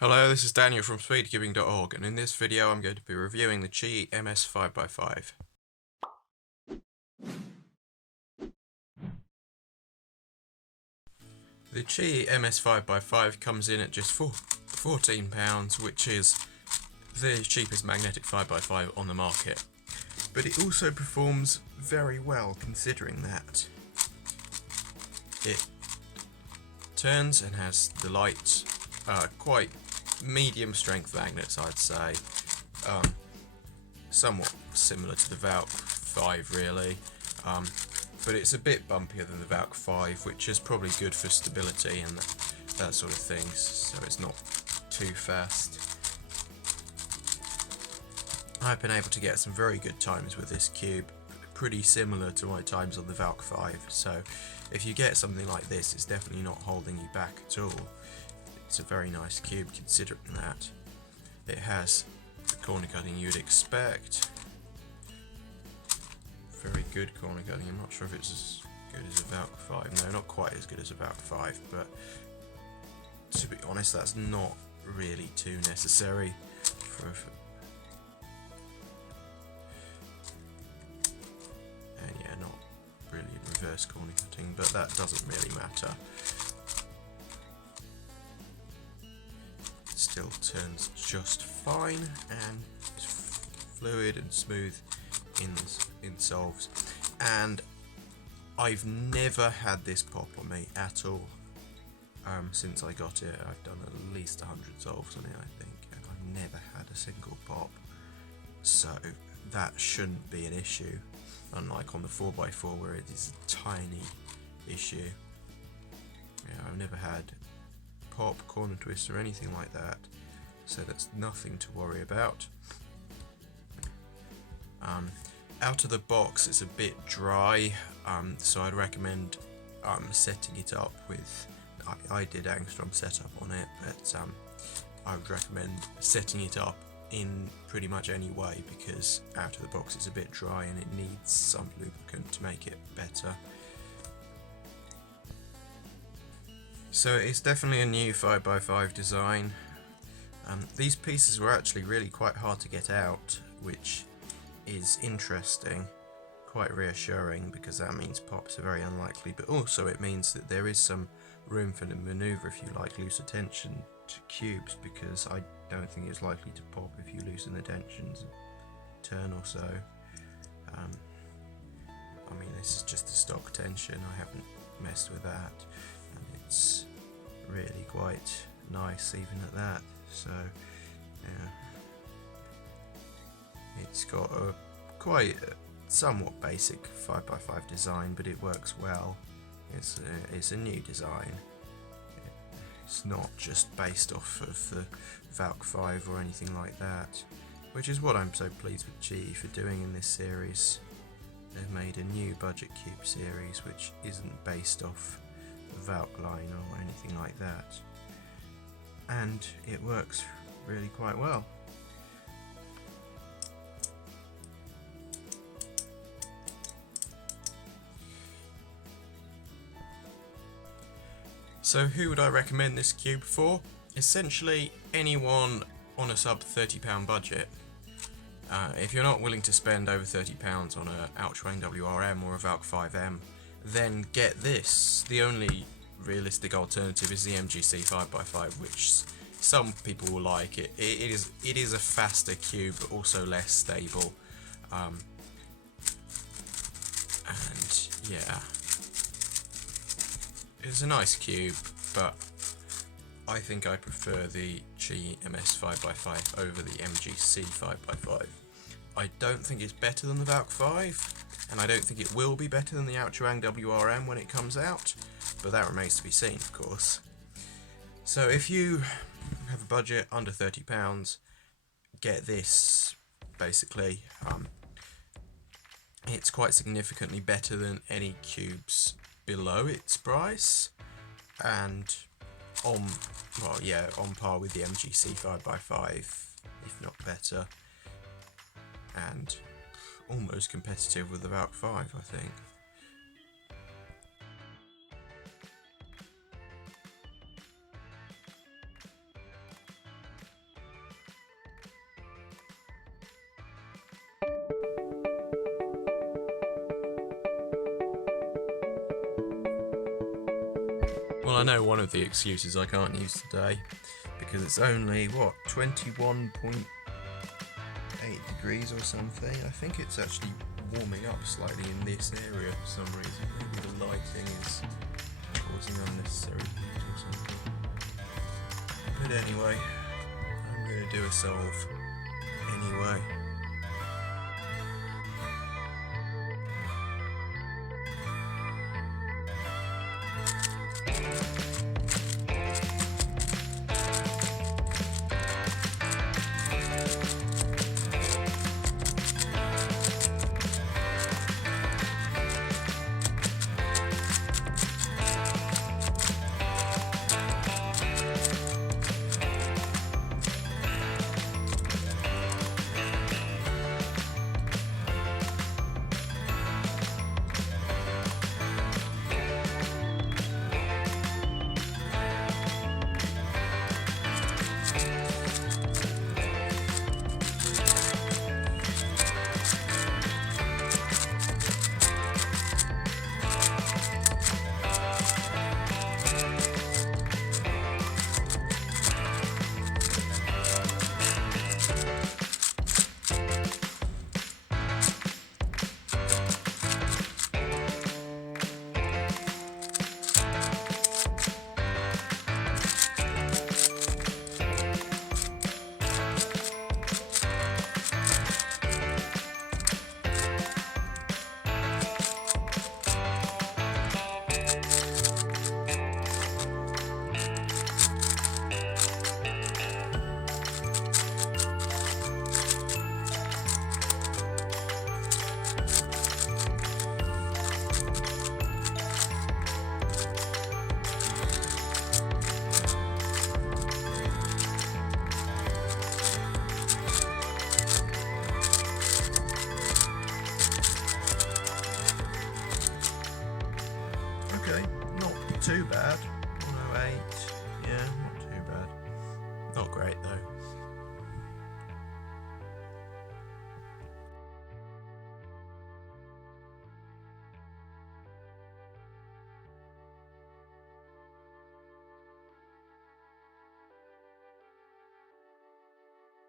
Hello, this is Daniel from speedcubing.org, and in this video I'm going to be reviewing the QiYi MS 5x5. The QiYi MS 5x5 comes in at just £14, which is the cheapest magnetic 5x5 on the market. But it also performs very well considering that. It turns and has the light, quite medium strength magnets, I'd say, somewhat similar to the Valk 5 really, but it's a bit bumpier than the Valk 5, which is probably good for stability and that sort of thing, so it's not too fast. I've been able to get some very good times with this cube, pretty similar to my times on the Valk 5, so if you get something like this, it's definitely not holding you back at all. It's a very nice cube considering that. It has the corner cutting you'd expect. Very good corner cutting. I'm not sure if it's as good as a Valk 5. No, not quite as good as a Valk 5, but to be honest, that's not really too necessary and yeah, not really reverse corner cutting, but that doesn't really matter. Still turns just fine and is fluid and smooth in solves, and I've never had this pop on me at all. Since I got it, I've done at least 100 solves on it, I think, and I've never had a single pop, so that shouldn't be an issue, unlike on the 4x4 where it is a tiny issue. Yeah, I've never had pop, corner twist or anything like that, so that's nothing to worry about. Out of the box it's a bit dry, so I'd recommend setting it up with, I did angstrom setup on it, but I would recommend setting it up in pretty much any way, because out of the box it's a bit dry and it needs some lubricant to make it better. So it's definitely a new 5x5 design. These pieces were actually really quite hard to get out, which is interesting, quite reassuring, because that means pops are very unlikely, but also it means that there is some room for the manoeuvre if you like looser tension to cubes, because I don't think it's likely to pop if you loosen the tensions a turn or so. I mean, this is just a stock tension, I haven't messed with that, and it's really quite nice even at that. So yeah, it's got a quite somewhat basic 5x5 design, but it works well. It's a new design. It's not just based off of the Valk 5 or anything like that, which is what I'm so pleased with QiYi for doing in this series. They've made a new budget cube series which isn't based off the Valk line or anything like that, and it works really quite well. So who would I recommend this cube for? Essentially anyone on a sub £30 budget. If you're not willing to spend over £30 on a Ultrawang WRM or a Valk 5M, then get this. The only realistic alternative is the MGC 5x5, which some people will like. It is a faster cube, but also less stable. And yeah, it's a nice cube, but I think I prefer the QiYi MS 5x5 over the MGC 5x5. I don't think it's better than the Valk 5, and I don't think it will be better than the Ultrawang WRM when it comes out, but that remains to be seen, of course. So if you have a budget under £30, get this, basically. It's quite significantly better than any cubes below its price, and on par with the MGC 5x5, if not better, and almost competitive with the Valk 5, I think. Well, I know one of the excuses I can't use today, because it's only, what, 21.8 degrees or something. I think it's actually warming up slightly in this area for some reason. Maybe the lighting is causing unnecessary heat or something. But anyway, I'm going to do a solve anyway. Okay, not too bad. 108, yeah, not too bad. Not great though.